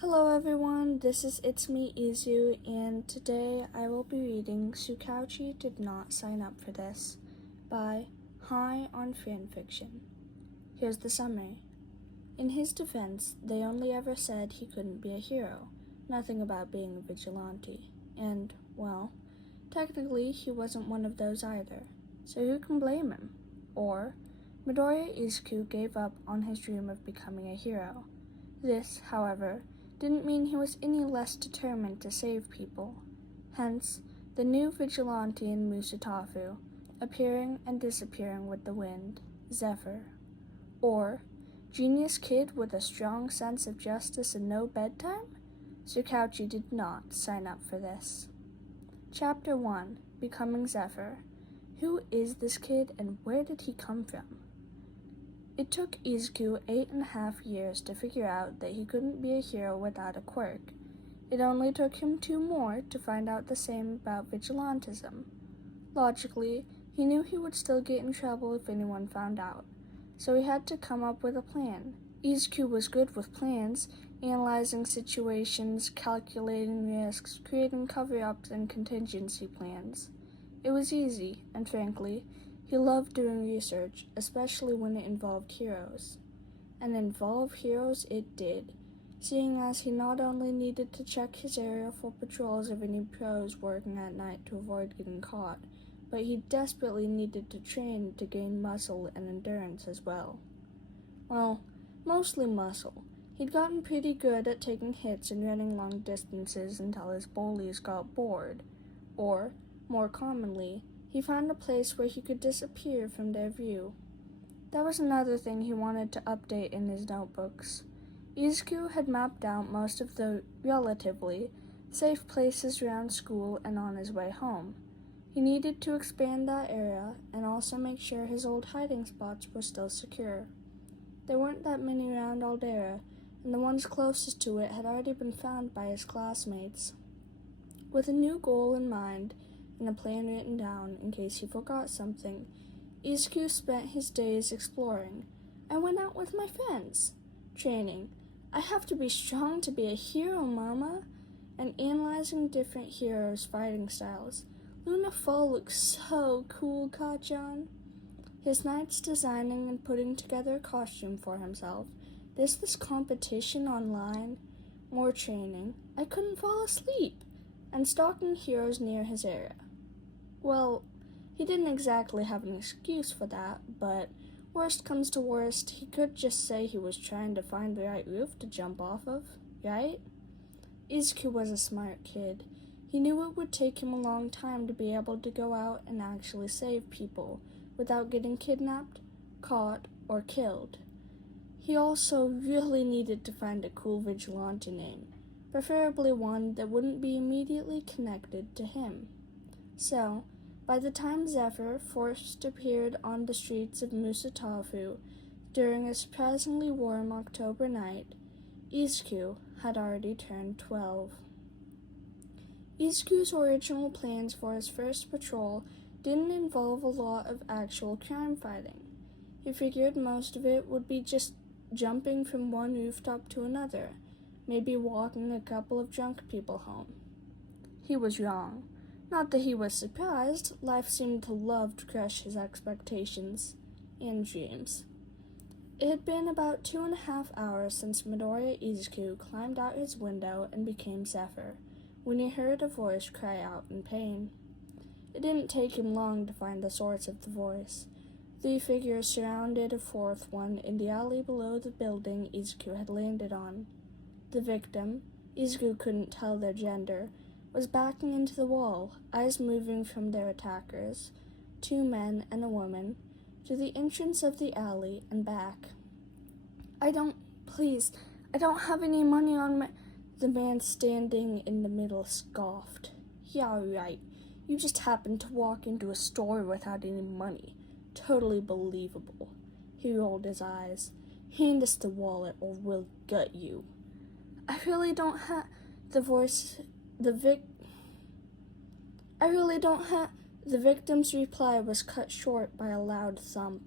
Hello everyone, this is It's Me Izu, and today I will be reading Tsukauchi Did Not Sign Up for This by High on Fanfiction. Here's the summary. In his defense, they only ever said he couldn't be a hero, nothing about being a vigilante, and, well, technically he wasn't one of those either, so who can blame him? Or, Midoriya Izuku gave up on his dream of becoming a hero. This, however, didn't mean he was any less determined to save people. Hence, the new vigilante in Musatafu, appearing and disappearing with the wind, Zephyr. Or, genius kid with a strong sense of justice and no bedtime? Tsukauchi did not sign up for this. Chapter 1, Becoming Zephyr. Who is this kid and where did he come from? It took Izuku 8.5 years to figure out that he couldn't be a hero without a quirk. It only took him 2 more to find out the same about vigilantism. Logically, he knew he would still get in trouble if anyone found out, so he had to come up with a plan. Izuku was good with plans, analyzing situations, calculating risks, creating cover-ups and contingency plans. It was easy, and frankly, he loved doing research, especially when it involved heroes. And involve heroes it did, seeing as he not only needed to check his area for patrols of any pros working at night to avoid getting caught, but he desperately needed to train to gain muscle and endurance as well. Well, mostly muscle. He'd gotten pretty good at taking hits and running long distances until his bullies got bored, or, more commonly, he found a place where he could disappear from their view. That was another thing he wanted to update in his notebooks. Izuku had mapped out most of the relatively safe places around school and on his way home. He needed to expand that area and also make sure his old hiding spots were still secure. There weren't that many around Aldera, and the ones closest to it had already been found by his classmates. With a new goal in mind, and a plan written down in case he forgot something, Izuku spent his days exploring. I went out with my friends, training. I have to be strong to be a hero, Mama, and analyzing different heroes' fighting styles. Luna Fall looks so cool, Kachan. His nights designing and putting together a costume for himself. This competition online, more training. I couldn't fall asleep, and stalking heroes near his area. Well, he didn't exactly have an excuse for that, but worst comes to worst, he could just say he was trying to find the right roof to jump off of, right? Izuku was a smart kid. He knew it would take him a long time to be able to go out and actually save people without getting kidnapped, caught, or killed. He also really needed to find a cool vigilante name, preferably one that wouldn't be immediately connected to him. So, by the time Zephyr first appeared on the streets of Musatafu during a surprisingly warm October night, Izuku had already turned 12. Izuku's original plans for his first patrol didn't involve a lot of actual crime fighting. He figured most of it would be just jumping from one rooftop to another, maybe walking a couple of drunk people home. He was wrong. Not that he was surprised, life seemed to love to crush his expectations and dreams. It had been about 2.5 hours since Midoriya Izuku climbed out his window and became Zephyr, when he heard a voice cry out in pain. It didn't take him long to find the source of the voice. 3 figures surrounded a 4th one in the alley below the building Izuku had landed on. The victim, Izuku couldn't tell their gender, was backing into the wall, eyes moving from their attackers, 2 men and a woman, to the entrance of the alley and back. I don't have any money on my... The man standing in the middle scoffed. Yeah, right. You just happened to walk into a store without any money. Totally believable. He rolled his eyes. Hand us the wallet or we'll gut you. I really don't have... The victim's reply was cut short by a loud thump.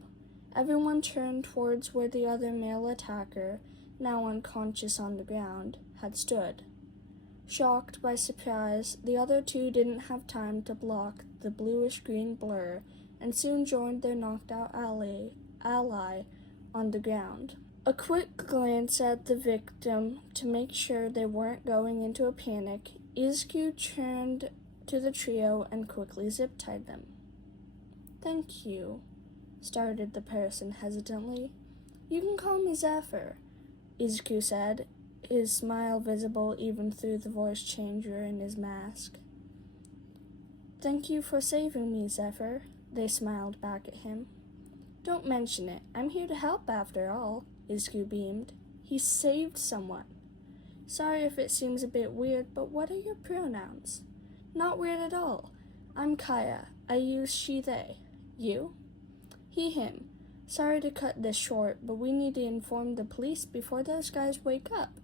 Everyone turned towards where the other male attacker, now unconscious on the ground, had stood. Shocked by surprise, the other two didn't have time to block the bluish-green blur and soon joined their knocked-out ally on the ground. A quick glance at the victim to make sure they weren't going into a panic, Izuku turned to the trio and quickly zip-tied them. "Thank you," started the person hesitantly. "You can call me Zephyr," Izuku said, his smile visible even through the voice changer in his mask. "Thank you for saving me, Zephyr," they smiled back at him. "Don't mention it. I'm here to help after all," Izuku beamed. "He saved someone." "Sorry if it seems a bit weird, but what are your pronouns?" "Not weird at all. I'm Kaya. I use she, they. You?" "He, him. Sorry to cut this short, but we need to inform the police before those guys wake up."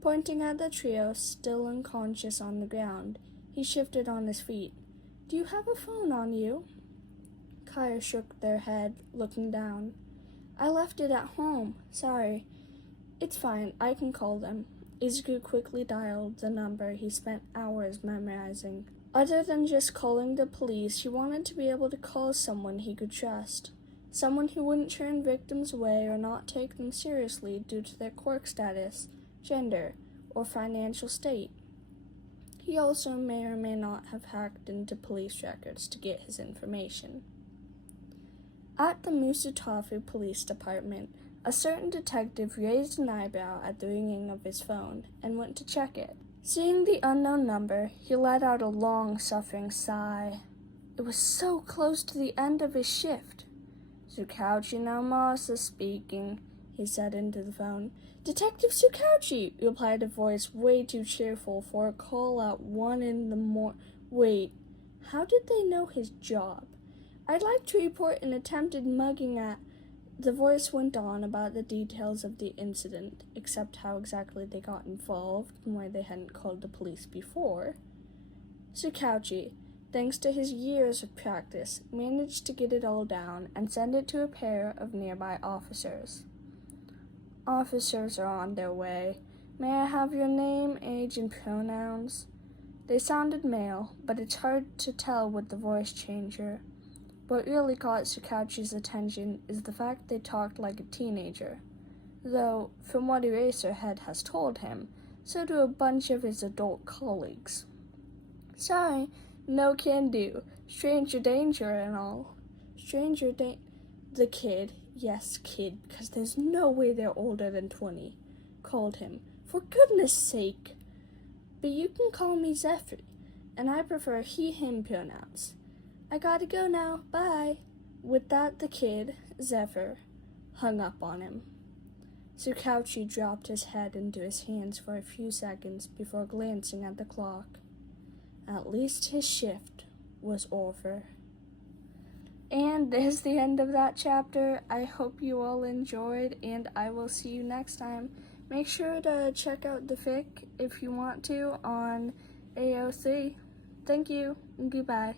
Pointing at the trio, still unconscious on the ground, he shifted on his feet. "Do you have a phone on you?" Kaya shook their head, looking down. "I left it at home. Sorry." "It's fine. I can call them." Izuku quickly dialed the number he spent hours memorizing. Other than just calling the police, he wanted to be able to call someone he could trust. Someone who wouldn't turn victims away or not take them seriously due to their quirk status, gender, or financial state. He also may or may not have hacked into police records to get his information. At the Musutafu Police Department, a certain detective raised an eyebrow at the ringing of his phone and went to check it. Seeing the unknown number, he let out a long, suffering sigh. It was so close to the end of his shift. "Tsukauchi no Masa speaking," he said into the phone. "Detective Tsukauchi," replied a voice way too cheerful for a call at 1 a.m. Wait, how did they know his job? "I'd like to report an attempted mugging at..." The voice went on about the details of the incident, except how exactly they got involved and why they hadn't called the police before. Tsukauchi, thanks to his years of practice, managed to get it all down and send it to a pair of nearby officers. "Officers are on their way. May I have your name, age, and pronouns?" They sounded male, but it's hard to tell with the voice changer. What really caught Tsukauchi's attention is the fact they talked like a teenager. Though, from what Eraserhead has told him, so do a bunch of his adult colleagues. "Sorry, no can do. Stranger danger and all." The kid, yes, kid, because there's no way they're older than 20, called him. "For goodness sake." "But you can call me Zephyr, and I prefer he, him pronouns. I gotta go now, bye." With that, the kid, Zephyr, hung up on him. Tsukauchi dropped his head into his hands for a few seconds before glancing at the clock. At least his shift was over. And there's the end of that chapter. I hope you all enjoyed, and I will see you next time. Make sure to check out the fic if you want to on AO3. Thank you, and goodbye.